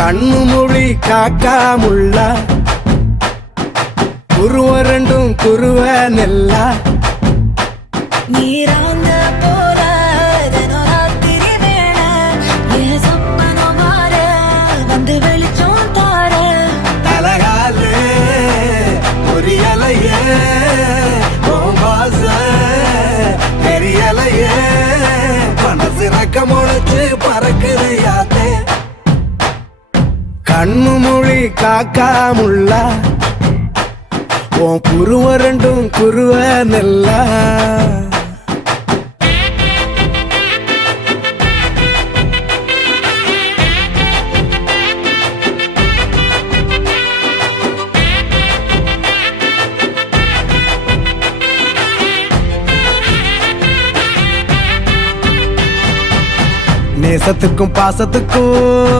கண்ணு மொழி காக்காமுள்ள குருவ ரெண்டும் குருவ நெல்லா நீராங்க போல தினராத்திரி வேண என் சொப்பனம் மாற வந்து வெளிச்சம் தார தலகாலே பொரியலையே ஓம்பாச பெரியலையே மனசு ரக்க முளைச்சு பறக்குது யாத்தே கண்ணு மொழி காக்காமுள்ள உன் குருவ ரெண்டும் குருவ நெல்லா நேசத்துக்கும் பாசத்துக்கும்